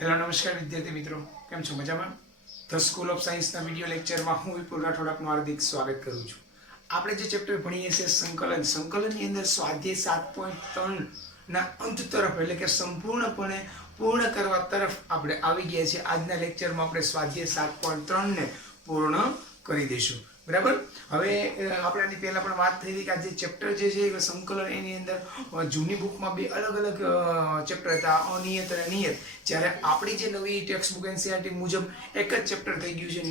Hello નમસ્કાર વિદ્યાર્થી મિત્રો, કેમ છો? મજામાં? ધ સ્કૂલ ઓફ સાયન્સના વિડીયો લેક્ચરમાં હું વિપુલ રાઠોડ આપનું હાર્દિક સ્વાગત કરું છું. આપણે જે ચેપ્ટર ભણીએ છીએ સંકલનની અંદર સ્વાધ્યાય 7.3 ના અંત તરફ એટલે કે સંપૂર્ણપણે પૂર્ણ કરવા તરફ આપણે આવી ગયા છીએ. આજના લેક્ચરમાં આપણે સ્વાધ્યાય 7.3 ને પૂર્ણ કરી દઈશું. બરાબર. હવે આપણે આની પહેલા પણ વાત થઈ હતી કે આ જે ચેપ્ટર જે છે સંકલન, એની અંદર જૂની બુકમાં બે અલગ અલગ ચેપ્ટર હતા, અનિયત અને નિયત. જ્યારે આપણી જે નવી ટેક્સ્ટ બુક એનસીઈઆરટી મુજબ એક જ ચેપ્ટર થઈ ગયું છે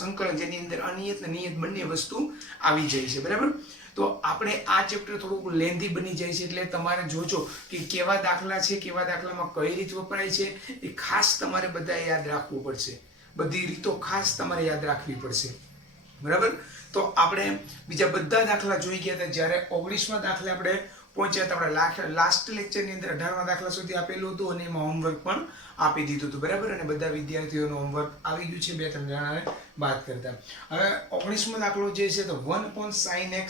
સંકલન, જેની અંદર અનિયત અને નિયત બંને વસ્તુ આવી જાય છે. બરાબર. તો આપણે આ ચેપ્ટર થોડુંક લેન્ધી બની જાય છે, એટલે તમારે જોજો કે કેવા દાખલા છે, કેવા દાખલામાં કઈ રીત વપરાય છે, એ ખાસ તમારે બધા યાદ રાખવું પડશે. બધી રીતો ખાસ તમારે યાદ રાખવી પડશે. બરાબર. તો આપણે બીજા બધા દાખલા જોઈ ગયા હતા. જ્યારે 19મા દાખલે આપણે પહોંચ્યા હતા, આપણે લાસ્ટ લેક્ચરની અંદર 18મા દાખલા સુધી આપેલું હતું અને એમાં હોમવર્ક પણ આપી દીધું હતું. બરાબર. અને બધા વિદ્યાર્થીઓનું હોમવર્ક આવી ગયું છે, 2-3 જણાને બાદ કરતા. હવે 19મો દાખલો જે છે તો 1/sin x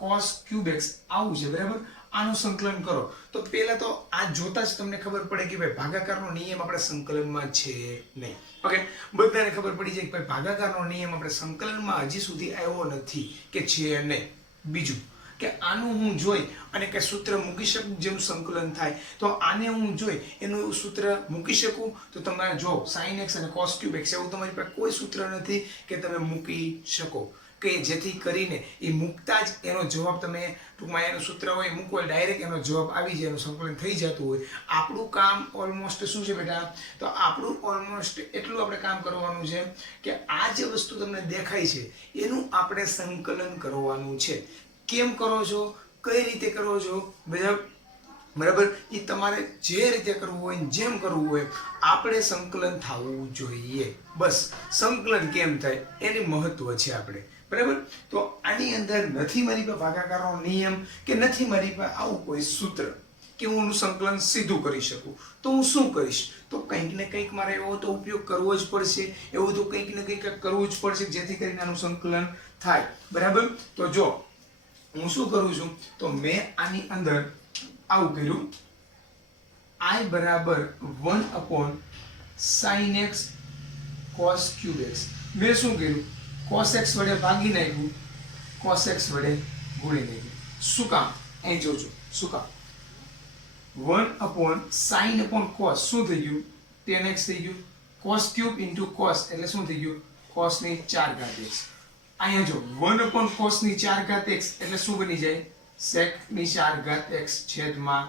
cos cube x આવું છે. બરાબર. આનું સંકલન કરો. તો પહેલા તો આ જોતા જ તમને ખબર પડે કે ભાઈ ભાગાકારનો નિયમ આપણે સંકલનમાં છે નહીં. ઓકે, બધાને ખબર પડી જાય કે ભાઈ ભાગાકારનો નિયમ આપણે સંકલનમાં હજી સુધી આવ્યો નથી કે છે નહીં. બીજું કે આનું હું જોઈ અને કે સૂત્ર મૂકી શકું જેનું સંકલન થાય, તો આને હું જોઈ એનું સૂત્ર મૂકી શકું. તો તમારે જો sin x અને cos cube x એવું તમારી પાસે કોઈ સૂત્ર નથી કે તમે મૂકી શકો, કે જેથી કરીને એ મૂકતા જ એનો જવાબ તમે ટૂંકમાં એનું સૂત્ર હોય મૂકો ડાયરેક્ટ એનો જવાબ આવી જાય, એનું સંકલન થઈ જતું હોય. આપણું કામ ઓલમોસ્ટ શું છે બેટા? તો આપણું ઓલમોસ્ટ એટલું આપણે કામ કરવાનું છે કે આ જે વસ્તુ તમને દેખાય છે એનું આપણે સંકલન કરવાનું છે. કેમ કરો છો, કઈ રીતે કરો છો, બરાબર, એ તમારે જે રીતે કરવું હોય, જેમ કરવું હોય, આપણે સંકલન થવું જોઈએ. બસ સંકલન કેમ થાય એની મહત્વ છે આપણે. બરાબર. તો આની અંદર નથી મારી પાસે ભાગાકારનો નિયમ કે નથી મારી પાસે આવું કોઈ સૂત્ર કે હું સંકલન સીધું કરી શકું, તો હું શું કરીશ? તો કંઈક ને કંઈક મારે એવો તો ઉપયોગ કરવો જ પડશે, એવું તો કંઈક ને કંઈક કરવું જ પડશે જેથી કરીને આનું સંકલન થાય. બરાબર. તો જો હું શું કરું છું, તો મેં આની અંદર આવું કર્યું, I બરાબર 1/sin x cos cube x. મેં શું કર્યું? cos x વડે ભાગી નાખ્યું, cos x વડે ગુણી નાખ્યું. શું કામ? અહીં જોજો શું કામ? 1/sin cos શું થઈ ગયું? tan x થઈ ગયું. cos cube into cos એટલે શું થઈ ગયું? cos ની 4 ઘાત x. અહીંયા જો 1/cos ની 4 ઘાત x એટલે શું બની જાય? sec ની 4 ઘાત x છેદમાં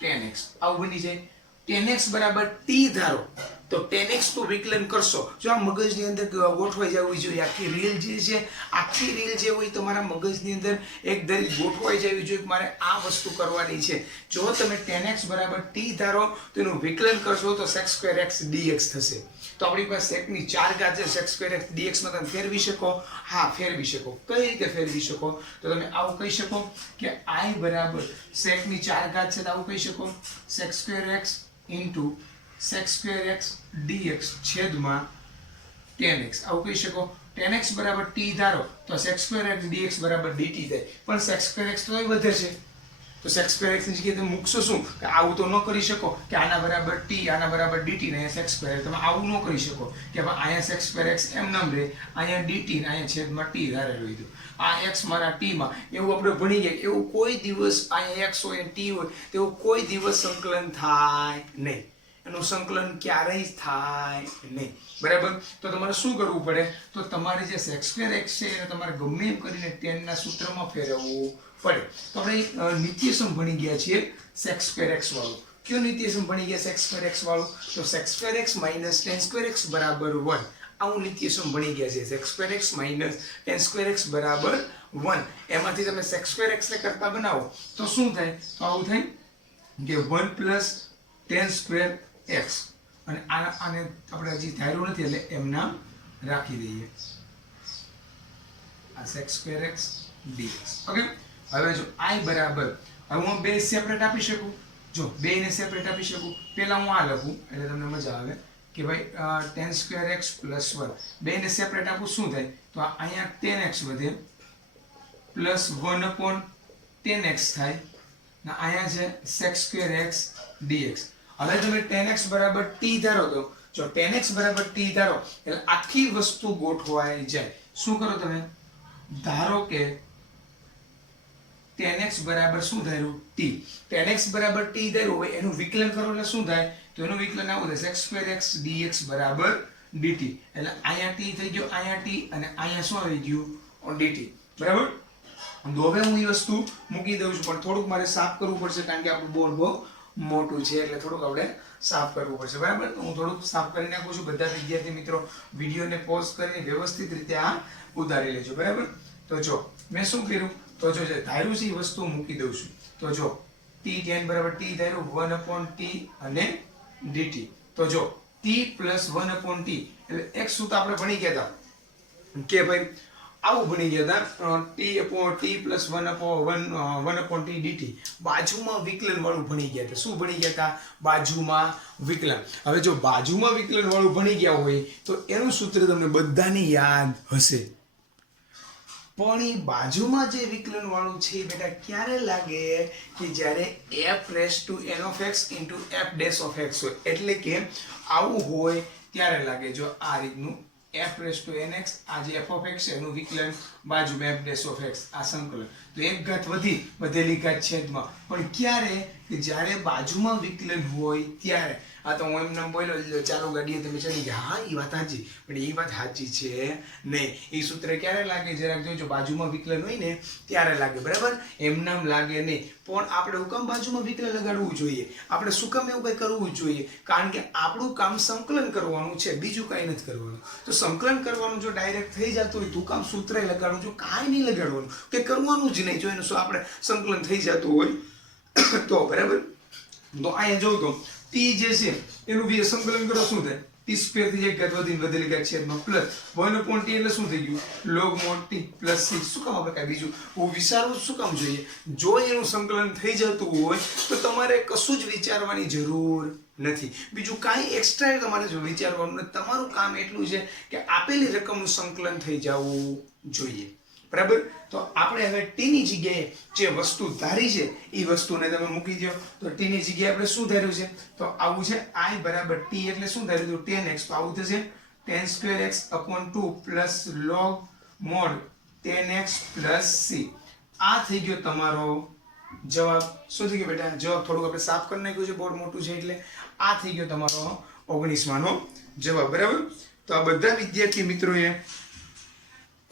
tan x. આવું બની જાય. tan x બરાબર t ધારો તો tan x નું વિકલન કરશો. જો આ મગજની અંદર ગોઠવાઈ જવી જોઈએ. આખી રીલ જે છે, આખી રીલ જે હોય તમારા મગજની અંદર એક દરેક ગોઠવાઈ જવી જોઈએ કે મારે આ વસ્તુ કરવાની છે. જો તમે tan x બરાબર t ધારો તો એનું વિકલન કરશો તો sec² x dx થશે. તો આપણી પાસે sec ની 4 ઘાત છે, sec² x dx માં તમે ફેરવી શકો? હા, ફેરવી શકો. કઈ રીતે ફેરવી શકો? તો તમે આવું કહી શકો કે I બરાબર sec ની 4 ઘાત છે, તો આવું કહી શકો sec² x into sec² x dx છેદમાં tan x. આવું કહી શકો. tan x બરાબર t ધારો તો sec² x dx બરાબર dt થાય. પણ sec² x તો વધે છે, તો sec² x ની જગ્યાએ તમે મૂકશો શું? કે આવું તો ન કરી શકો કે આના બરાબર t, આના બરાબર dt ને અહીંયા sec². તમે આવું ન કરી શકો કે અહીંયા sec² x એમ નામ રહે, અહીંયા dt ને અહીંયા છેદમાં t ધારેલું લીધું. આ x મારા t માં એવું આપણે ભણી ગયા. એવું કોઈ દિવસ અહીંયા x હોય t હોય તેવું કોઈ દિવસ સંકલન થાય નહીં. એનું સંકલન ક્યારેય થાય નહીં. બરાબર. તો તમારે શું કરવું પડે? તો તમારે જે sec² x છે એને તમારે ગમે એમ કરીને tan ના સૂત્રમાં ફેરવવું પડે. તો આપણે નિત્યસમ ભણી ગયા છીએ sec² x વાળું. કયો નિત્યસમ ભણી ગયા sec² x વાળું? તો sec² x - tan² x બરાબર 1. આવું નિત્યસમ ભણી ગયા છે. sec² x - tan² x બરાબર 1. એમાંથી તમે sec² x ને કરતા બનાવો તો શું થાય? તો આવું થાય કે 1 + tan² x. અને આને આપણે હજી ધાર્યું નથી એટલે એમ નામ રાખી દઈએ, આ sec² x dx. ઓકે. હવે જો I બરાબર, હવે હું બે સેપરેટ આપી શકું. જો બે ને સેપરેટ આપી શકું. પહેલા હું આ લખું એટલે તમને મજા આવે કે ભાઈ tan² x + 1. બે ને સેપરેટ આપું શું થાય? તો અહીંયા tan x વધે પ્લસ 1/tan x થાય ને અહીંયા છે sec² x dx. હવે તમે tan x બરાબર t ધારો તો જો tan x બરાબર t ધારો એટલે આખી વસ્તુ ગોઠવાઈ જાય. શું કરો તમે? ધારો કે tan x બરાબર શું ધાર્યું? t. tan x બરાબર t ધાર્યું હોય એનું વિકલન કરો એટલે શું થાય? તો એનું વિકલન આવું થશે x2x dx બરાબર dt. એટલે અહીંયા t થઈ ગયો, અહીંયા t અને અહીંયા શું આવી ગયું? dt. બરાબર? તો હવે હું એ વસ્તુ મૂકી દઉં છું, પણ થોડુંક મારે સાફ કરવું પડશે કારણ કે આપણું બોર્ડ બહુ મોટું છે એટલે થોડુંક આપણે સાફ કરવું પડશે. બરાબર? હું થોડુંક સાફ કરી નાખું છું. બધા વિદ્યાર્થી મિત્રો વિડીયોને પોઝ કરીને વ્યવસ્થિત રીતે આ ઉતારી લેજો. બરાબર? તો જો મેં શું કર્યું? તો જો ધાર્યું છે એ વસ્તુ મૂકી દઉં છું. તો જો t tan બરાબર t ધાર્યું 1/t અને dt. તો જો t + 1/t એટલે x શું તો આપણે ભણી ગયા હતા કે ભાઈ આવું ભણી ગયા હતા t + 1/t dt. બાજુમાં વિકલન વાળું ભણી ગયા હતા. શું ભણી ગયા હતા? બાજુમાં વિકલન. હવે જો બાજુમાં વિકલન વાળું ભણી ગયા હોય તો એનું સૂત્ર તમને બધાને યાદ હશે. પણ એ બાજુમાં જે વિકલન વાળું છે એ બેટા ક્યારે લાગે? કે જ્યારે f(n of x * f' of x હોય. એટલે કે આવું હોય ત્યારે લાગે. જો આ રીતનું f(n(x) આ જે f of x છે એનું વિકલન બાજુમાં f' of x આ સંકલન. તો એક ઘાત વધી વધેલી ઘાત છેદમાં. પણ ક્યારે? કે જ્યારે બાજુમાં વિકલન હોય ત્યારે. આ તો હું એમ નામ બોલ્યો ચાલો ગાડીએ તમે ચડી ગયા. હા એ વાત સાચી, પણ એ વાત સાચી છે નહીં. એ સૂત્ર ક્યારે લાગે? જરાક જોજો બાજુમાં વિકલન હોય ને ત્યારે લાગે. બરાબર? એમ નામ લાગે નહીં. પણ આપણે હુકમ બાજુમાં વિકલન લગાડવું જોઈએ? આપણે શું કામ એવું કંઈ કરવું જોઈએ? કારણ કે આપણું કામ સંકલન કરવાનું છે, બીજું કાંઈ નથી કરવાનું. તો સંકલન કરવાનું જો ડાયરેક્ટ થઈ જતું હોય તો કામ સૂત્ર લગાડવું જો કાંઈ નહીં લગાડવાનું કે કરવાનું જ નહીં. જો એનું શું આપણે સંકલન થઈ જતું હોય તો. બરાબર? તો અહીંયા જોઉં તો t જે છે એનું સંકલન કરો શું થાય? t² થી જાય ઘાત વધીને વધેલી ઘાત છેદમાં પ્લસ 1/t એટલે શું થઈ ગયું? log mod t plus c. શું કામ આપણે કાંઈ બીજું હું વિચારવું શું કામ જોઈએ? જો એનું સંકલન થઈ જતું હોય તો તમારે કશું જ વિચારવાની જરૂર નથી. બીજું કાંઈ એક્સ્ટ્રા તમારે જો વિચારવાનું નથી. તમારું કામ એટલું છે કે આપેલી રકમનું સંકલન થઈ જવું જોઈએ. બરાબર? તો આપણે હવે t ની જગ્યાએ જે વસ્તુ ધારી છે એ વસ્તુને તમે મૂકી દો. તો t ની જગ્યાએ આપણે શું ધાર્યું છે? તો આવું છે i બરાબર t એટલે શું ધાર્યું? tan x. તો આવું થશે tan²x/2 plus log mod tan x plus c. આ થઈ ગયો તમારો જવાબ. શું થઈ ગયો બેટા? જવાબ થોડુંક આપણે સાફ કરી નાખ્યું છે, બોર્ડ મોટું છે એટલે. આ થઈ ગયો તમારો 19માનો જવાબ. બરાબર? તો આ બધા વિદ્યાર્થી મિત્રોએ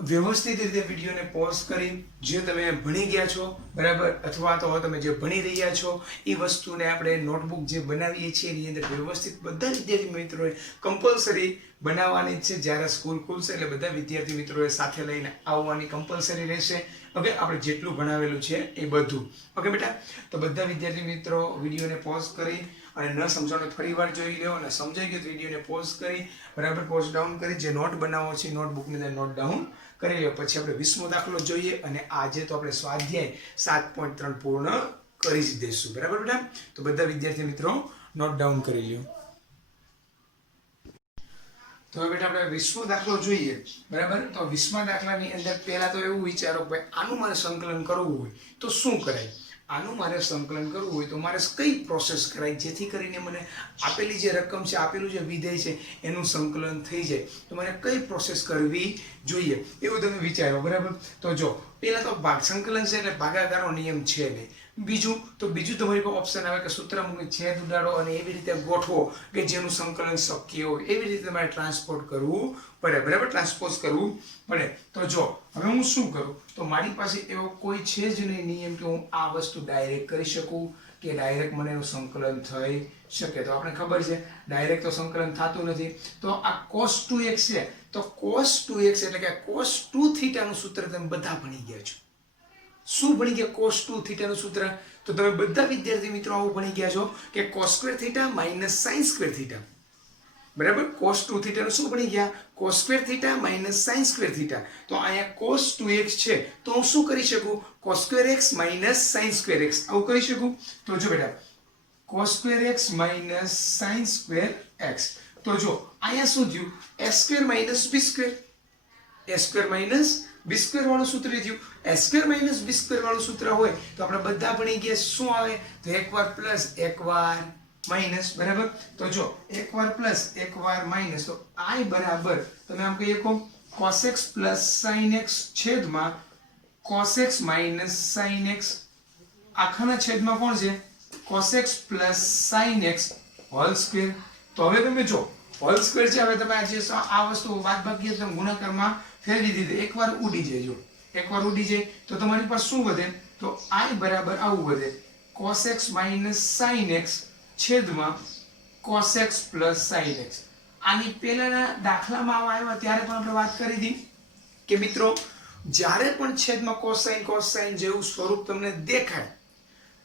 વ્યવસ્થિત રીતે વિડીયોને પોઝ કરી જે તમે ભણી ગયા છો, બરાબર, અથવા તો તમે જે ભણી રહ્યા છો એ વસ્તુને આપણે નોટબુક જે બનાવીએ છીએ એની અંદર વ્યવસ્થિત બધા વિદ્યાર્થી મિત્રોએ કમ્પલસરી બનાવવાની છે. જ્યારે સ્કૂલ ખુલશે એટલે બધા વિદ્યાર્થી મિત્રોએ સાથે લઈને આવવાની કમ્પલસરી રહેશે. ઓકે? આપણે જેટલું ભણાવેલું છે એ બધું. ઓકે બેટા? તો બધા વિદ્યાર્થી મિત્રો વિડીયોને પોઝ કરી અને ન સમજાણો ફરીવાર જોઈ લો અને સમજાઈ ગયો વિડીયોને પોઝ કરી બરાબર પોઝ ડાઉન કરી જે નોટ બનાવો છે નોટબુકની અંદર નોટ ડાઉન કરી લો. પછી આપણે 20મો દાખલો જોઈએ અને આજે તો આપણે સ્વાધ્યાય 7.3 પૂર્ણ કરી જ દઈશું. બરાબર બેટા? તો બધા વિદ્યાર્થી મિત્રો નોટ ડાઉન કરી લો. તો હવે બેટા આપણે 20મો દાખલો જોઈએ. બરાબર? તો 20મા દાખલાની અંદર પહેલા તો એવું વિચારો કે ભાઈ આનું મારે સંકલન કરવું હોય તો શું કરાય? આનું મારે સંકલન કરવું હોય તો મારે કઈ પ્રોસેસ કરાય જેથી કરીને મને આપેલી જે રકમ છે, આપેલું જે વિધેય છે એનું સંકલન થઈ જાય. તો મારે કઈ પ્રોસેસ કરવી જોઈએ એવું તમે વિચારો. બરાબર? તો જો પહેલા તો ભાગ સંકલન છે એટલે ભાગાકારનો નિયમ છે નહીં. બીજું તમારી પાસે ઓપ્શન આવે કે સૂત્ર મૂકી છેદ ઉડાડો અને એવી રીતે ગોઠવો કે જેનું સંકલન શક્ય હોય. એવી રીતે તમારે ટ્રાન્સપોર્ટ કરવું પડે. બરાબર? ટ્રાન્સપોઝ કરવું પડે. તો જો હવે હું શું કરું? તો મારી પાસે એવો કોઈ છે જ નહીં નિયમ કે હું આ વસ્તુ ડાયરેક્ટ કરી શકું કે ડાયરેક્ટ મને એનું સંકલન થઈ શકે. તો આપણે ખબર છે ડાયરેક્ટ તો સંકલન થતું નથી. તો આ cos 2x છે તો cos 2x એટલે કે cos 2θ નું સૂત્ર તમે બધા ભણી ગયા છો. શું ભણી ગયા? cos 2θ નું સૂત્ર. તો તમે બધા વિદ્યાર્થી મિત્રો આવું ભણી ગયા છો કે cos² θ - sin²θ. બરાબર? cos 2θ નું શું ભણી ગયા? cos² θ - sin²θ. તો અહીંયા cos 2x છે તો હું શું કરી શકું? cos²x - sin²x આવું કરી શકું. તો જો બેટા cos²x - sin²x. તો જો અહીંયા શું થયું? a² - b². a² - b² વાળું સૂત્ર થયું. a² - b² વાળું સૂત્ર હોય તો આપણે બધા ભણી ગયા શું આવે? તો એકવાર પ્લસ એકવાર માઇનસ, બરાબર. તો જો એકવાર પ્લસ એકવાર માઇનસ, તો I બરાબર તમે આમ કહીએ કો cos x plus sin x છેદમાં cos x minus sin x આખાના છેદમાં કોણ છે cos x plus sin x whole square. તો હવે તમે જો હોલ સ્ક્વેર છે, હવે તમે આ વસ્તુ બાદબાકી તમે ગુણાકારમાં ફેરવી દીધી, એકવાર ઉડી જાય. જો એકવાર ઉડી જાય તો તમારી પાસે શું વધે, તો I બરાબર આવું વધે cos x minus sin x છેદમાં cos x plus sin x. આની પહેલાના દાખલામાં આવ્યા ત્યારે પણ આપણે વાત કરી હતી કે મિત્રો જ્યારે પણ છેદમાં cos sin જેવું સ્વરૂપ તમને દેખાય,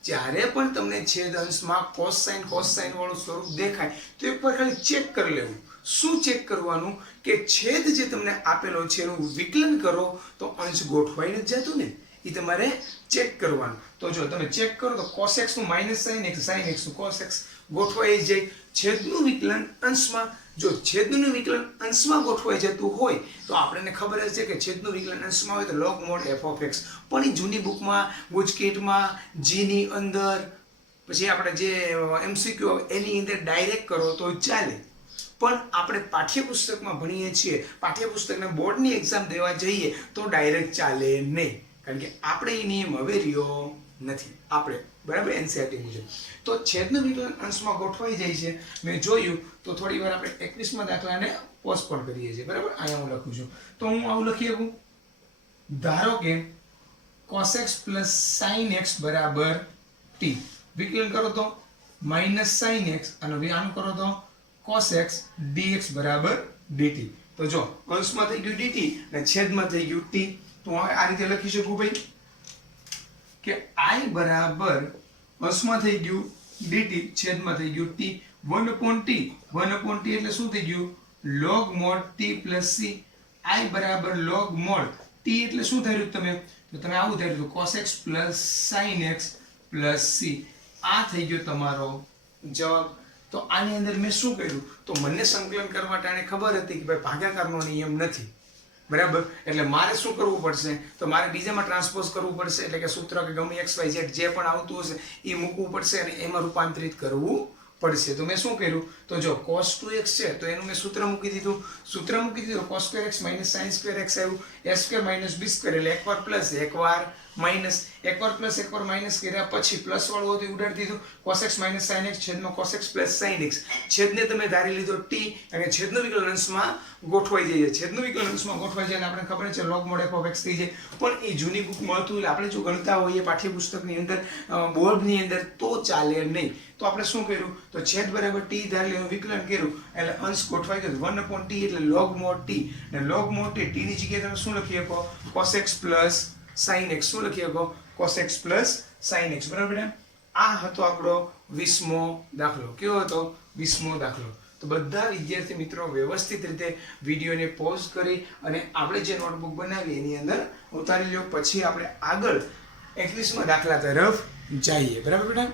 જ્યારે પણ તમને છેદ અંશમાં cos sin વાળું સ્વરૂપ દેખાય તો એકવાર ખાલી ચેક કરી લેવું. શું ચેક કરવાનું કે છેદ જે તમને આપેલો છે એનું વિકલન કરો તો અંશ ગોઠવાઈ નથી જતું ને, એ તમારે ચેક કરવાનું. તો જો તમે ચેક કરો તો cos x નું માઇનસ sin x નું cos x ગોઠવાઈ જાય. છેદનું વિકલન અંશમાં, જો છેદનું વિકલન અંશમાં ગોઠવાઈ જતું હોય તો આપણને ખબર જ છે કે છેદનું વિકલન અંશમાં હોય તો log mod f of x. પણ એ જૂની બુકમાં ગુજકેટમાં g ની અંદર પછી આપણે જે MCQ એની અંદર ડાયરેક્ટ કરો તો ચાલે. પણ આપણે પાઠ્યપુસ્તકમાં ભણીએ છીએ, પાઠ્યપુસ્તકના બોર્ડની એક્ઝામ દેવા જઈએ તો ડાયરેક્ટ ચાલે નહીં, કારણ કે આપણે એ નિયમ હવે રહ્યો નથી આપણે, બરાબર, NCERT મુજબ. તો છેદનું વિકલન અંશમાં ગોઠવાઈ જાય છે. મેં જોયું તો થોડી વાર આપણે 21માં દાખલાને પોસ્ટપોન કરીએ છીએ, બરાબર. અહીંયા હું લખું છું તો હું આવું લખી શકું, ધારો કે cos x plus sin x બરાબર t, વિકલન કરો તો માઇનસ sin x અને આનું કરો તો cos x dx બરાબર dt. તો જો અંશમાં થઈ ગયું dt અને છેદમાં થઈ ગયું t. તો હવે આ રીતે લખી શકું ભાઈ કે I બરાબર અંશમાં થઈ ગયું dt છેદમાં થઈ ગયું t 1/t. 1/t એટલે શું થઈ ગયું log mod t plus c. I બરાબર log mod t એટલે શું થઈ રહ્યું તમે, તો તમે આવું થઈ રહ્યું cos x plus sin x plus c. આ થઈ ગયો તમારો જવાબ. તો આની અંદર મેં શું કર્યું, તો મને સંકલન કરવા ટાણે ખબર હતી કે ભાઈ ભાગાકારનો નિયમ નથી, બરાબર. એટલે મારે શું કરવું પડશે, તો મારે બીજામાં ટ્રાન્સપોઝ કરવું પડશે, એટલે કે સૂત્ર કે ગમે x y z જે પણ આવતું હશે એ મૂકવું પડશે અને એમાં રૂપાંતરિત કરવું પડશે. તો મેં શું કર્યું, તો જો cos 2x છે તો એનું મેં સૂત્ર મૂકી દીધું cos square x minus sin square x આવ્યું, a square minus b square એટલે એકવાર પ્લસ એકવાર માઇનસ, એકવાર પ્લસ એકવાર માઇનસ કર્યા પછી પ્લસ વાળું હતું ઉડાડી દીધું, cos x minus sin x છેદમાં cos x plus sin x. છેદને તમે ધારી લીધો t, અને છેદનું વિકલન અંશમાં ગોઠવાઈ જાય છે. છેદનું વિકલન અંશમાં ગોઠવાઈ જાય એટલે આપણે ખબર છે log mod f of x થઈ જાય. પણ એ જૂની બુકમાં હતું એટલે આપણે જો ગણતા હોઈએ પાઠ્યપુસ્તકની અંદર બોર્ડની અંદર તો ચાલે નહીં. તો આપણે શું કર્યું, તો છેદ બરાબર t ધારી લેવાનું વિકલન કર્યું એટલે અંશ ગોઠવાઈ ગયો 1/t એટલે log mod t. અને log mod t ની જગ્યાએ તમે શું લખી શકો, cos x plus sin x. શું લખી શકો, cos x plus sin x, બરાબર. આ હતો આપણો 20મો દાખલો. કેવો હતો, 20મો દાખલો. તો બધા વિદ્યાર્થી મિત્રો વ્યવસ્થિત રીતે વિડીયોને પોઝ કરી અને આપણે જે નોટબુક બનાવી એની અંદર ઉતારી લો. પછી આપણે આગળ 21મા દાખલા તરફ જઈએ, બરાબર બેટા.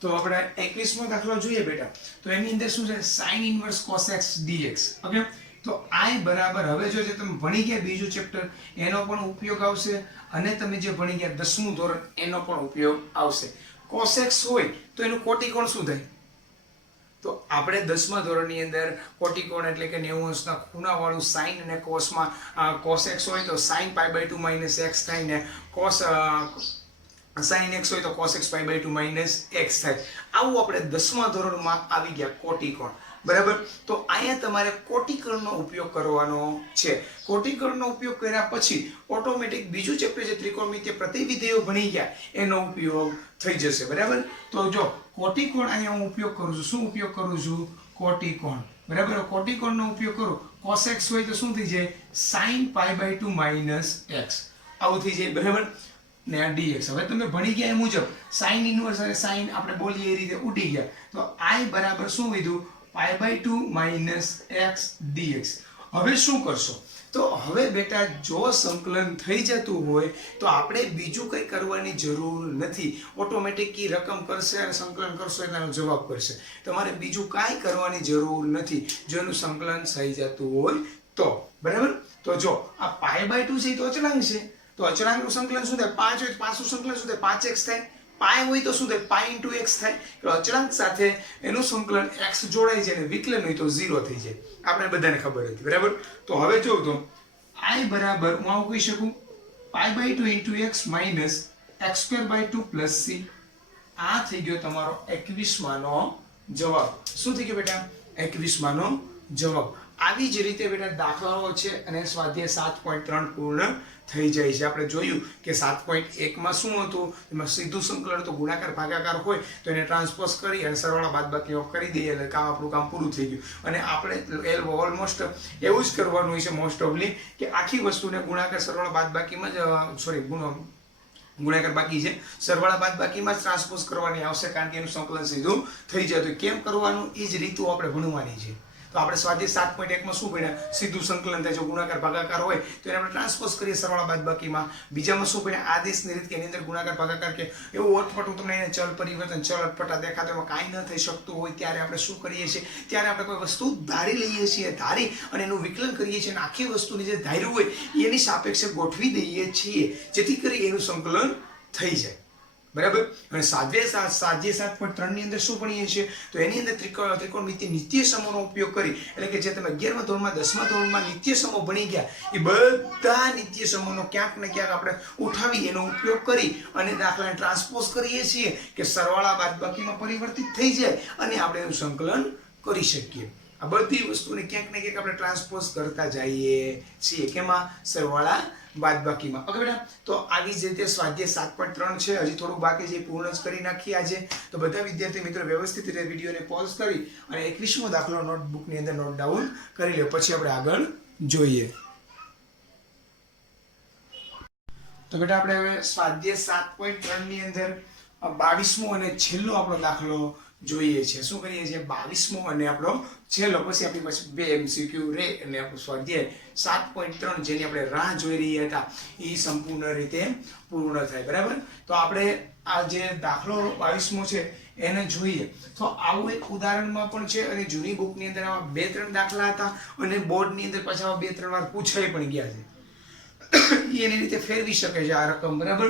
તો આપણે 21મો દાખલો જોઈએ બેટા. તો એની અંદર શું છે, sin inverse cos x dx. Okay, તો I બરાબર હવે જો તમે ભણી ગયા બીજું ચેપ્ટર એનો પણ ઉપયોગ આવશે અને તમે જે ભણી ગયા 10મું ધોરણ એનો પણ ઉપયોગ આવશે. cos x હોય તો એનું કોટિકોણ શું થાય, તો આપણે 10મા ધોરણની અંદર કોટિકોણ એટલે કે 90 અંશના ખૂણાવાળું sin અને cosમાં cos x હોય તો sin π/2 minus x થાય ને cos sin x હોય તો cos x π/2 minus x થાય. આવું આપણે 10મા ધોરણમાં આવી ગયા કોટિકોણ, બરાબર. તો અહીંયા તમારે કોટિકોણનો ઉપયોગ કરવાનો છે. કોટિકોણનો ઉપયોગ કર્યા પછી ઓટોમેટિક બીજું ચેપ્ટર જે ત્રિકોણમિતિય પ્રતિવિધેયો ભણી ગયા એનો ઉપયોગ થઈ જશે, બરાબર. તો જો કોટિકોણ અહીંયા હું ઉપયોગ કરું છું. શું ઉપયોગ કરું છું, કોટિકોણ, બરાબર. કોટિકોણનો ઉપયોગ કરું, cos x હોય તો શું થઈ જાય, sin π/2 minus x આવું થઈ જાય, બરાબર. ને આ dx. હવે તમે ભણી ગયા એ મુજબ sin ઇન્વર્સ અને sin આપણે બોલીએ એ રીતે ઉડી ગયા. તો I બરાબર શું લીધું, π/2 minus x dx. હવે શું કરશો, તો હવે બેટા જો સંકલન થઈ જતું હોય તો આપણે બીજું કંઈ કરવાની જરૂર નથી. ઓટોમેટિક ઈ રકમ કરશે અને સંકલન કરશો એટલે એનો જવાબ કરશે. તમારે બીજું કાંઈ કરવાની જરૂર નથી જો એનું સંકલન થઈ જતું હોય તો, બરાબર. તો જો આ π/2 છે તો અચળાંક છે તો અચળાંકનું સંકલન શું થાય? 5 હોય તો 5 નું સંકલન શું થાય? 5x થાય. પાય હોય તો શું થાય? પાય ઇન્ટુ x થાય. એટલે અચળાંક સાથે એનું સંકલન x જોડાય છે અને વિકલન હોય તો 0 થઈ જાય. આપણે બધાને ખબર હતી, બરાબર. તો હવે જો તો I બરાબર હું આવું કહી શકું π/2 into x minus x²/2 plus c. આ થઈ ગયો તમારો 21 માનો જવાબ. શું થઈ ગયો બેટા? 21 માનો જવાબ. આવી જ રીતે બેટા દાખલાઓ છે અને સ્વાધ્યાય 7.3 પૂર્ણ થઈ જાય છે. આપણે જોયું કે 7.1 માં શું હતું? એમાં સીધું સંકલન તો ગુણાકાર ભાગાકાર હોય તો એને ટ્રાન્સપોઝ કરી અને સરવાળા બાદબાકી કરી દઈએ એટલે આપણું કામ પૂરું થઈ ગયું. અને આપણે ઓલમોસ્ટ એવું જ કરવાનું હોય છે મોસ્ટ ઓફલી કે આખી વસ્તુને ગુણાકાર સરવાળા બાદબાકીમાં જ ગુણાકાર બાકી છે, સરવાળા બાદબાકીમાં જ ટ્રાન્સપોઝ કરવાની આવશે કારણ કે એનું સંકલન સીધું થઈ જાય. તો કેમ કરવાનું એ જ રીતો આપણે ભણવાની છે. તો આપણે સ્વાધ્યાય 7.1 માં શું ભણ્યા? સીધું સંકલન થાય. જો ગુણાકાર ભાગાકાર હોય તો એને આપણે ટ્રાન્સપોઝ કરીએ સરવાળા બાદબાકીમાં. બીજામાં શું ભણ્યા? આદેશની રીત કે એની અંદર ગુણાકાર ભાગાકાર કે એવું અટપટું તમને એને ચલ પરિવર્તન ચલ અટપટા દેખાતો એમાં કાંઈ ન થઈ શકતું હોય ત્યારે આપણે શું કરીએ છીએ? ત્યારે આપણે કોઈ વસ્તુ ધારી લઈએ છીએ, ધારી અને એનું વિકલન કરીએ છીએ અને આખી વસ્તુની જે ધાર્યું હોય એની સાપેક્ષે ગોઠવી દઈએ છીએ જેથી કરી એનું સંકલન થઈ જાય, બરાબર. અને સ્વાધ્યાય 7.3 ની અંદર શું ભણીએ છીએ? તો એની અંદર ત્રિકોણમિતિ નિત્ય સમોનો ઉપયોગ કરી એટલે કે જે તમે 11મા ધોરણમાં 10મા ધોરણમાં નિત્ય સમો ભણી ગયા એ બધા નિત્ય સમોનો ક્યાંક ને ક્યાંક આપણે ઉઠાવી એનો ઉપયોગ કરી અને દાખલાને ટ્રાન્સપોઝ કરીએ છીએ કે સરવાળા બાદબાકીમાં પરિવર્તિત થઈ જાય અને આપણે એનું સંકલન કરી શકીએ. આ બધી વસ્તુને ક્યાંક ને ક્યાંક આપણે ટ્રાન્સપોઝ કરતા જઈએ છીએ. કેમાં? સરવાળા બાદબાકીમાં. ઓકે બેટા, તો આવી જ રીતે સ્વાધ્યાય 7.3 છે, હજી થોડું બાકી છે, પૂર્ણ જ કરી નાખીએ આજે. તો બધા વિદ્યાર્થી મિત્રો વ્યવસ્થિત રીતે વિડીયોને પોઝ કરી અને 21મો દાખલો નોટબુકની અંદર નોટ ડાઉન કરી લે, પછી આપણે આગળ જોઈએ. તો બેટા આપણે હવે સ્વાધ્યાય 7.3 ની અંદર 22મો અને છેલ્લો આપણો દાખલો જોઈએ છે. શું કરીએ છીએ? 22મો અને આપણો છેલ્લો. પછી આપણી પાસે 2 MCQ રે અને આપણું સ્વાધ્યાય 7.3 જેની આપણે રાહ જોઈ રહ્યા હતા એ સંપૂર્ણ રીતે પૂર્ણ થાય, બરાબર. તો આપણે આ જે દાખલો 22મો છે એને જોઈએ. તો આવું એક ઉદાહરણમાં પણ છે અને જૂની બુકની અંદર આવા 2-3 દાખલા હતા અને બોર્ડની અંદર પાછા આવા 2-3 વાર પૂછાઈ પણ ગયા છે. એની રીતે ફેરવી શકે છે આ રકમ, બરાબર.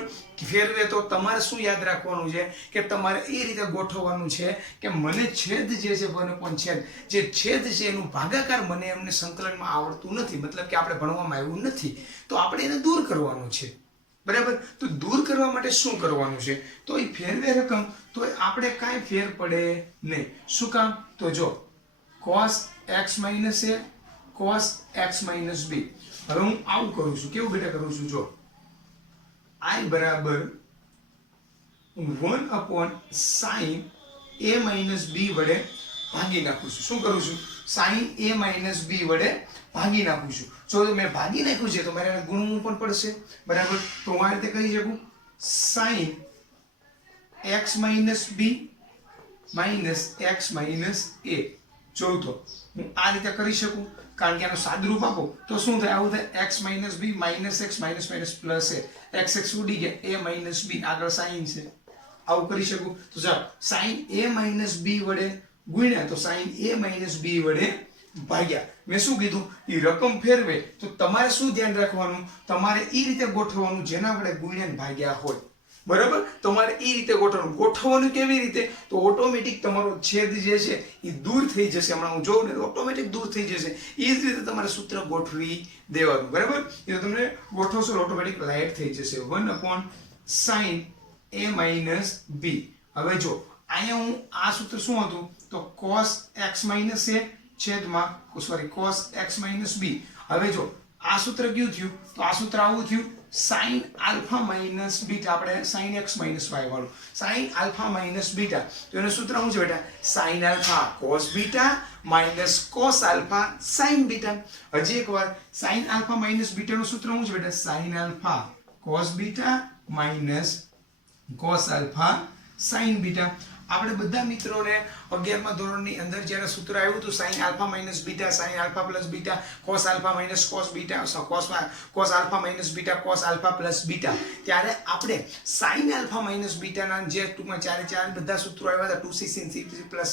ફેરવે તો તમારે શું યાદ રાખવાનું છે કે તમારે એ રીતે ગોઠવવાનું છે કે મને છેદ જે છે 1/છેદ જે છેદ છે એનું ભાગાકાર મને એમને સંકલનમાં આવડતું નથી, મતલબ કે આપણે ભણવામાં આવ્યું નથી, તો આપણે એને દૂર કરવાનું છે, બરાબર. તો દૂર કરવા માટે શું કરવાનું છે? તો એ ફેરવે રકમ તો આપણે કાંઈ ફેર પડે નહીં. શું કામ? તો જો cos x - a cos x - b. હવે હું આવું કરું છું. કેવું બેટા કરું છું? જો I બરાબર 1/sin a - b વડે ભાગી નાખું છું. શું કરું છું? sin a - b વડે ભાગી નાખું છું. જો મેં ભાગી નાખ્યું છે તો મારે એને ગુણવું પણ પડશે, બરાબર. તો હું આ રીતે કહી શકું sin x - b minus x - a. જો તો હું આ રીતે કરી શકું કારણ કે આનું સાદુરૂપ આપો તો શું થાય? આવું થાય x - b minus x minus minus plus a. x ઉડી ગયા, a - b આગળ sin છે. આવું કરી શકું. તો ચાલો sin a - b વડે ગુણ્યા તો sin a - b વડે ભાગ્યા. મેં શું કીધું? એ રકમ ફેરવે તો તમારે શું ધ્યાન રાખવાનું? તમારે એ રીતે ગોઠવવાનું જેના વડે ગુણ્યા ભાગ્યા હોય, બરાબર. તમારે એ રીતે ગોઠવવાનું કેવી રીતે? તો ઓટોમેટિક તમારો છેદ જે છે એ દૂર થઈ જશે. હમણાં હું જોઉં ને તો ઓટોમેટિક દૂર થઈ જશે. એ જ રીતે તમારે સૂત્ર ગોઠવી દેવાનું, બરાબર. એ તો તમને ગોઠવશો ઓટોમેટિક લાઈટ થઈ જશે 1/sin a - b. હવે જો અહીંયા હું આ સૂત્ર શું હતું? તો cos x - a છેદમાં cos x - b. હવે જો આ સૂત્ર કયું થયું? તો આ સૂત્ર આવું થયું sin alpha minus beta. આપણે sin x minus y વાળું sin alpha minus beta. તો એનું સૂત્ર શું છે બેટા? sin alpha cos beta minus cos alpha sin beta. હજી એકવાર sin alpha minus beta નું સૂત્ર શું છે બેટા? sin alpha cos beta minus cos alpha sin beta. આપણે બધા મિત્રોને 11મા ધોરણની અંદર જ્યારે સૂત્ર આવ્યું હતું sin alpha minus beta sin alpha plus beta cos alpha minus cos beta cos alpha minus beta cos alpha plus beta, ત્યારે આપણે sin આલ્ફા માઇનસ બીટાના જે ટૂંકમાં ચારે બધા સૂત્રો આવ્યા હતા 2c sin c પ્લસ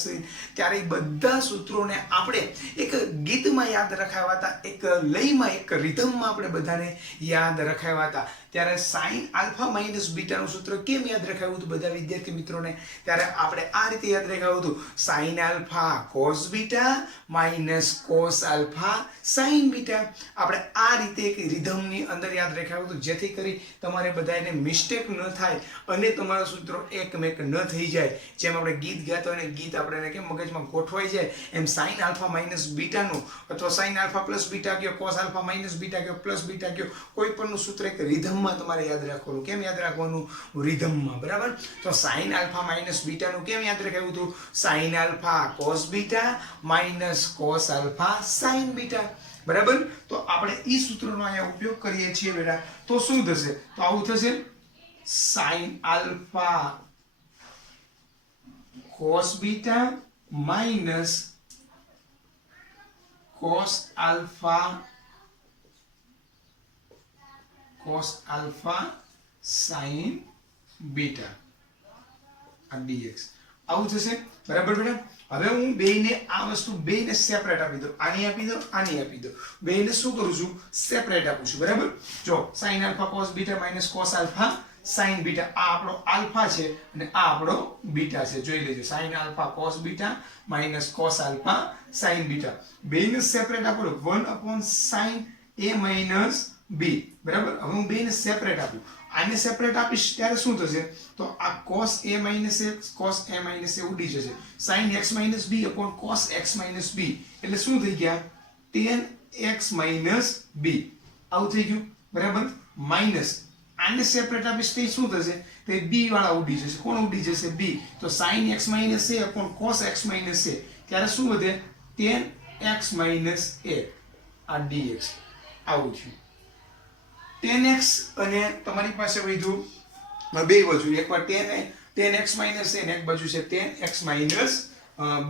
ત્યારે એ બધા સૂત્રોને આપણે એક ગીતમાં યાદ રખાવ્યા હતા, એક લયમાં એક રિધમમાં આપણે બધાને યાદ રખાવ્યા હતા. ત્યારે sin આલ્ફા માઇનસ બીટાનું સૂત્ર કેમ યાદ રખાવ્યું હતું બધા વિદ્યાર્થી મિત્રોને? ત્યારે આપણે આ રીતે યાદ રખાવ્યું હતું sin alpha cos beta minus cos alpha sin beta. આપણે આ રીતે એક રિધમની અંદર યાદ રખાવ્યું હતું જેથી કરી તમારે બધાને મિસ્ટેક ન થાય અને તમારા સૂત્રો એકમેક ન થઈ જાય. જેમ આપણે ગીત ગાતા હોય ને ગીત આપણે કેમ મગજમાં ગોઠવાઈ જાય એમ sin આલ્ફા માઇનસ બીટાનું અથવા sin આલ્ફા પ્લસ બીટા કયો cos આલ્ફા માઇનસ બીટા કયો પ્લસ બીટા કયો કોઈ પણનું સૂત્ર એક રિધમ તમારે યાદ રાખવાનું. કેમ યાદ રાખવાનું? રિધમમાં. બરાબર. તો sin આલ્ફા માઇનસ બીટાનું કેમ યાદ રાખ્યું હતું? sin alpha cos beta minus cos alpha sin beta. બરાબર. તો આપણે ઈ સૂત્રનો અહીંયા ઉપયોગ કરીએ છીએ બેટા. તો શું થશે? તો આવું થશે sin alpha cos beta minus cos alpha sin beta આ dx આવું થશે. બરાબર બેટા. હવે હું બેયને આ વસ્તુ બેયને સેપરેટ આપી દઉં, આની આપી દઉં, આની આપી દઉં. બેયને શું કરું છું? સેપરેટ આપું છું. બરાબર. જો sin alpha cos beta minus cos alpha sin beta, આ આપણો આલ્ફા છે અને આ આપણો બીટા છે. જોઈ લેજો sin alpha cos beta minus cos alpha sin beta. બેયને સેપરેટ આપો 1/sin a માઇનસ b. બરાબર. હવે હું બેને સેપરેટ આપું, આને સેપરેટ આપીશ ત્યારે શું થશે? તો આ cos a minus x cos a minus a ઉડી જશે. sin x minus b upon cos x minus b એટલે શું થઈ ગયા? tan x minus b. આવું થઈ ગયું. બરાબર. માઇનસ આને સેપરેટ આપીશ તો શું થશે? તે b વાળા ઉડી જશે. કોણ ઉડી જશે? b. તો sin x minus a upon cos x minus a ત્યારે શું વધે? tan x માઇનસ a આ dx આવું થયું. tan x અને તમારી પાસે વધ્યું બે બાજુ, એકવાર tan x માઇનસ a ને એક બાજુ છે tan x માઇનસ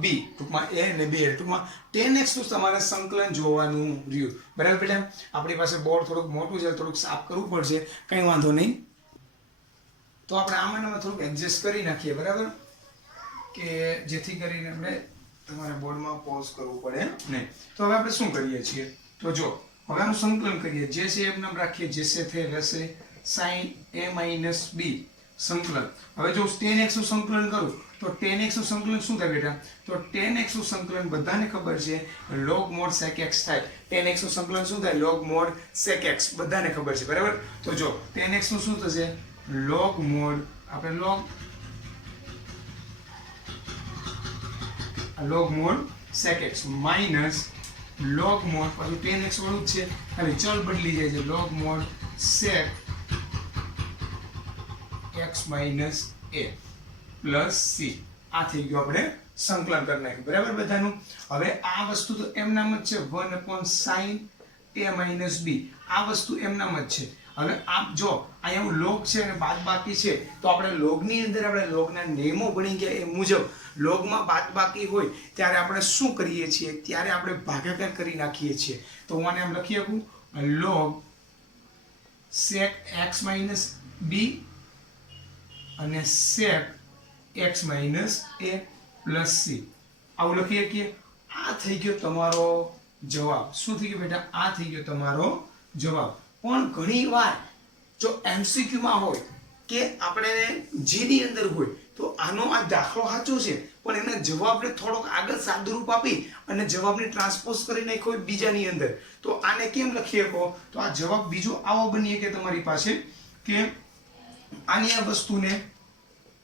b. ટૂંકમાં a અને b ટૂંકમાં tan x નું તમારે સંકલન જોવાનું રહ્યું. બરાબર બેટા. આપણી પાસે બોર્ડ થોડુંક મોટું છે, થોડુંક સાફ કરવું પડશે, કંઈ વાંધો નહીં. તો આપણે આમાં થોડુંક એડજસ્ટ કરી નાખીએ. બરાબર. કે જેથી કરીને આપણે તમારા બોર્ડમાં પોઝ કરવું પડે નહીં. તો હવે આપણે શું કરીએ છીએ? તો જો હવે આનું સંકલન કરીએ. જે છે એમ નામ રાખીએ, જેસે થે વૈસે sin a માઇનસ b સંકલન. હવે જો tan x નું સંકલન કરું તો tan x નું સંકલન શું થાય બેટા? તો tan x નું સંકલન બધાને ખબર છે log mod sec x થાય. tan x નું સંકલન શું થાય? log mod sec x બધાને ખબર છે. બરાબર. તો જો tan x નું શું થશે? log mod આપણે log mod sec x minus log mod પાછું tan x વાળું જ છે, ખાલી ચલ બદલી જાય છે. log mod sec x minus a plus c. આ થઈ ગયું. આપણે સંકલન કરી નાખ્યું. બરાબર બધાનું. હવે આ વસ્તુ તો એમ નામ જ છે 1/sin a માઇનસ b. આ વસ્તુ એમ નામ જ છે. હવે આપ જો અહીંયા log છે અને બાદબાકી છે તો આપણે logની અંદર આપણે logના નિયમો ભણી ગયા એ મુજબ logમાં બાદબાકી હોય ત્યારે આપણે શું કરીએ છીએ? ત્યારે આપણે ભાગાકાર કરી નાખીએ છીએ. તો હું આને એમ લખી શકું log sec x minus b અને sec x minus a plus c આવું લખી શકીએ. આ થઈ ગયો તમારો જવાબ. શું થઈ ગયું બેટા? આ થઈ ગયો તમારો જવાબ. પણ ઘણી વાર જો MCQ માં હોય કે આપણે જેની અંદર હોય તો આનો આ દાખલો સાચો છે પણ એના જવાબને થોડોક આગળ સાદુરૂપ આપી અને જવાબને ટ્રાન્સપોઝ કરી નાખ્યો હોય બીજાની અંદર, તો આને કેમ લખી શકો? તો આ જવાબ બીજો આવો બનીએ કે તમારી પાસે કે આની આ વસ્તુને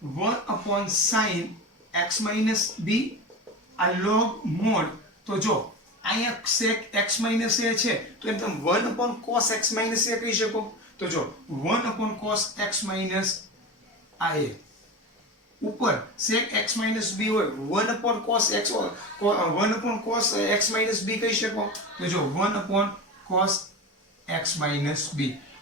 1/sin x માઇનસ b આ log mod. તો જો અહીંયા sec x માઇનસ a છે તો એકદમ 1/cos x માઇનસ a કહી શકો. તો જો 1/cos x માઇનસ a ઉપર sec x માઇનસ b હોય 1/cos x માઇનસ b કહી શકો. તો જો 1/cos x માઇનસ b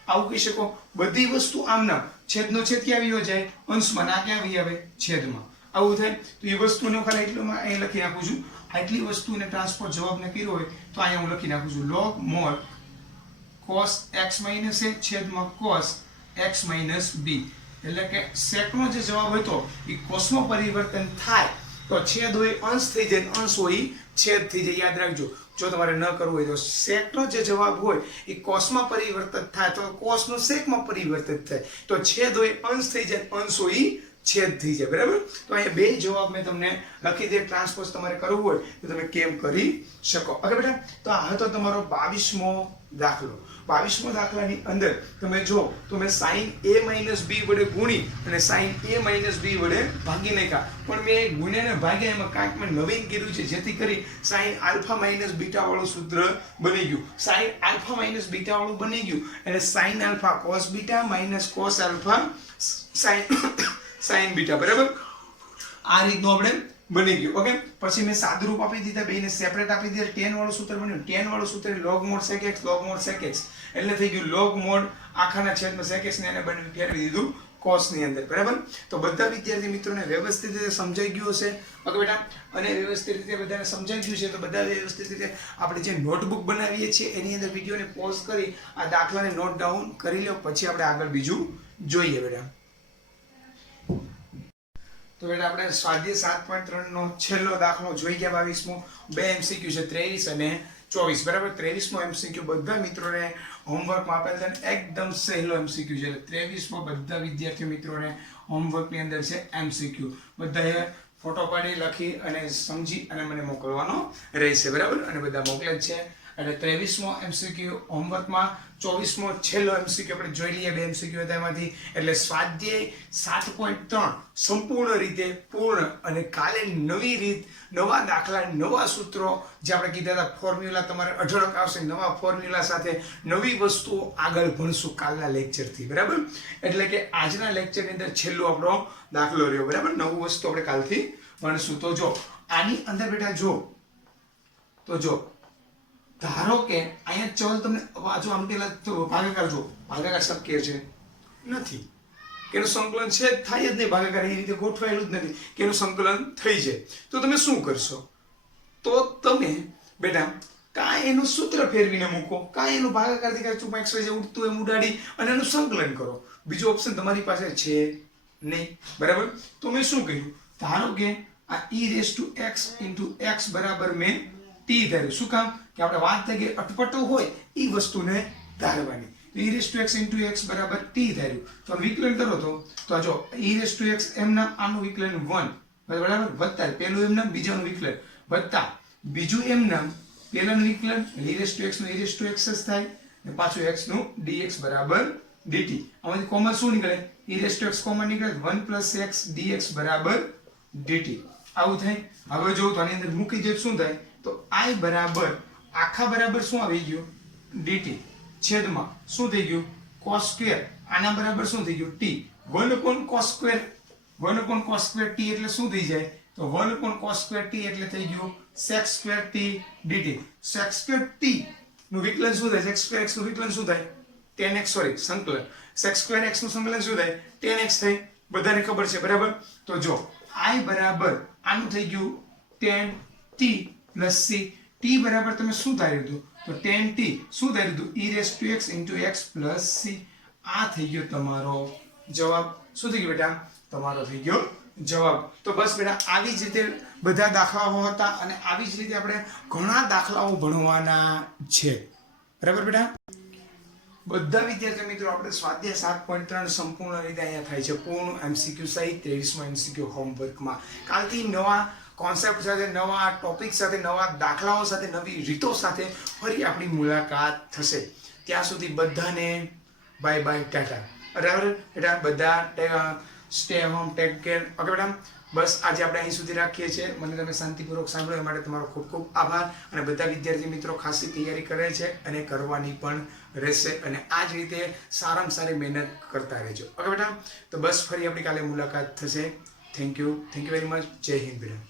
આવું કહી શકો. બધી વસ્તુ આમ નામ છેદનો છેદ ક્યાં આવ્યો જાય? અંશમાં. ના ક્યાં આવી આવે? છેદમાં. આવું થાય તો એ વસ્તુને ખાલી એટલું અહીં લખી નાખું છું. આટલી વસ્તુને ટ્રાન્સપોઝ જવાબને કર્યો હોય તો અહીંયા હું લખી નાખું છું log mod cos x minus a છેદમાં cos x minus b. એટલે કે સેકનો જે જવાબ હતો એ કોસમાં પરિવર્તન થાય તો છેદ હોય અંશ થઈ જાય, અંશ હોય છેદ થઈ જાય. યાદ રાખજો, જો તમારે ન કરવું હોય તો સેકનો જે જવાબ હોય એ કોસમાં પરિવર્તન થાય તો કોસનો સેકમાં પરિવર્તન થાય, તો છેદ હોય અંશ થઈ જાય, અંશ હોય છેદ થઈ જાય. બરાબર, તો અહીંયા બે જવાબ મેં તમને લખી દે. ટ્રાન્સપોઝ તમારે કરવું હોય તો તમે કેમ કરી શકો. ઓકે બેટા, તો આ હતો તમારો 22મો દાખલો. 22મો દાખલાની અંદર તમે જો તો મેં sin a minus b વડે ગુણી અને sin a minus b વડે ભાગી નાખ્યા, પણ મેં ગુણ્યાને ભાગ્યા એમાં કાંઈક મેં નવીન કર્યું છે, જેથી કરી sin alpha minus beta વાળું સૂત્ર બની ગયું. sin alpha minus beta વાળું બની ગયું એટલે sin alpha cos beta minus cos alpha sin beta. બરાબર, આ રીતનું આપણે બની ગયું. ઓકે, પછી મેં સાદુરૂપ આપી દીધા, બેને સેપરેટ આપી દીધા. tan વાળું સૂત્ર બન્યું. tan વાળું સૂત્ર log mod sec x, log mod sec x એટલે થઈ ગયું log mod આખાના છેદમાં sec x ને એને બની ફેરવી દીધું cos ની અંદર. બરાબર, તો બધા વિદ્યાર્થી મિત્રોને વ્યવસ્થિત રીતે સમજાઈ ગયું હશે. ઓકે બેટા, અને વ્યવસ્થિત રીતે બધાને સમજાઈ ગયું છે તો બધા વ્યવસ્થિત રીતે આપણે જે નોટબુક બનાવીએ છીએ એની અંદર વિડીયોને પોઝ કરી આ દાખલાને નોટ ડાઉન કરી લો, પછી આપણે આગળ બીજું જોઈએ. બેટા, તો બેટા આપણે સ્વાધ્યાય 7.3 નો છેલ્લો દાખલો જોઈ ગયા. 22મો. બે એમસીક્યુ છે, 23 અને 24. બરાબર, 23મો એમસીક્યુ બધા મિત્રોને હોમવર્કમાં આપેલ છે, એકદમ સહેલો એમસીક્યુ છે. એટલે 23મો બધા વિદ્યાર્થી મિત્રોને હોમવર્કની અંદર છે એમસીક્યુ. બધાએ ફોટો પાડી લખી અને સમજી અને મને મોકલવાનો રહેશે. બરાબર, અને બધા મોકલે જ છે. એટલે 23મો એમસીક્યુ હોમવર્કમાં, 24મો છેલ્લો એમસીક્યુ આપણે જોઈ લઈએ. બે એમસીક્યુ હતા એમાંથી. એટલે સ્વાધ્યાય 7.3 સંપૂર્ણ રીતે પૂર્ણ, અને કાલે નવી રીત, નવા દાખલા, નવા સૂત્રો જે આપણે કીધા હતા, ફોર્મ્યુલા તમારે અઢળક આવશે. નવા ફોર્મ્યુલા સાથે નવી વસ્તુઓ આગળ ભણશું કાલના લેક્ચરથી. બરાબર, એટલે કે આજના લેક્ચરની અંદર છેલ્લો આપણો દાખલો રહ્યો. બરાબર, નવું વસ્તુ આપણે કાલથી ભણશું. તો જો આની અંદર બેટા જો ધારો કે અહીંયા ચલ તમને જો આમ પેલા તો ભાગાકાર, જો ભાગાકાર શક્ય છે નથી, કે એનું સંકલન છે થાય જ નહીં. ભાગાકાર એ રીતે ગોઠવાયેલું જ નથી કે એનું સંકલન થઈ જાય. તો તમે શું કરશો? તો તમે બેટા કાંઈ એનું સૂત્ર ફેરવીને મૂકો, કાંઈ એનું ભાગાકારથી કાંઈ ચૂપ એક્સ જે ઉડતું એમ ઉડાડી અને એનું સંકલન કરો. બીજો ઓપ્શન તમારી પાસે છે નહીં. બરાબર, તો મેં શું કહ્યું? ધારો કે આ e⁻x × x બરાબર મેં t ધાર્યું. શું કામ? કે આપણે વાત થઈ કે અટપટો હોય એ વસ્તુને ધારવાની. e⁻x × x બરાબર t ધાર્યું. તો વિકલન કરો તો જો e⁻x એમ નામ, આનું વિકલન 1 બરાબર, વત્તા પહેલું એમ નામ, બીજાનું વિકલન વત્તા બીજું એમ નામ, પહેલાનું વિકલન e⁻x નું e⁻x જ થાય અને પાછું x નું dx બરાબર dt. આમાંથી કોમન શું નીકળે? e⁻x કોમન નીકળે, 1 + x dx બરાબર dt. આવું થાય. હવે જો તો આની અંદર મૂકી દે શું થાય? તો i બરાબર આખા બરાબર શું આવી ગયું? dt છેદમાં શું થઈ ગયું? cos². આના બરાબર શું થઈ ગયું? t. 1/cos². t એટલે શું થઈ જાય? તો 1/cos²t એટલે થઈ ગયું sec²t dt. sec²t નું વિકલન શું થાય? sec²x નું વિકલન શું થાય? tan x, સોરી સંકલન. sec²x નું સંકલન શું થાય? tan x થાય. બધાને ખબર છે. બરાબર, તો જો i બરાબર આનું થઈ ગયું tan t + c. t બરાબર તમે શું ધાર્યું હતું? તો tan t શું ધાર્યું હતું? e⁻x × x + c. આ થઈ ગયો તમારો જવાબ. શું થઈ ગયું બેટા? તમારો થઈ ગયો જવાબ. તો બસ બેટા આવી જ રીતે બધા દાખલાઓ હતા અને આવી જ રીતે આપણે ઘણા દાખલાઓ ભણવાના છે. બરાબર બેટા, બધા વિદ્યાર્થી મિત્રો આપણે સ્વાધ્યાય 7.3 સંપૂર્ણ રીતે અહીંયા થાય છે પૂર્ણ એમસીક્યુ સહિત 23મો એમસીક્યુ હોમવર્કમાં. કાલથી નવા કોન્સેપ્ટ સાથે, નવા ટોપિક સાથે, નવા દાખલાઓ સાથે, નવી રીતો સાથે ફરી આપણી મુલાકાત થશે. ત્યાં સુધી બધાને બાય બાય, ટાટા. બરાબર બેટા, બધા stay home, take care. Okay બેટા, બસ આજે આપણે અહીં સુધી રાખીએ છીએ. મને તમે શાંતિપૂર્વક સાંભળો એ માટે તમારો ખૂબ ખૂબ આભાર. અને બધા વિદ્યાર્થી મિત્રો ખાસી તૈયારી કરે છે અને કરવાની પણ રહેશે, અને આ જ રીતે સારામાં સારી મહેનત કરતા રહેજો. ઓકે બેટા, તો બસ ફરી આપણી કાલે મુલાકાત થશે. Thank you very much. જય હિન્દ બેટા.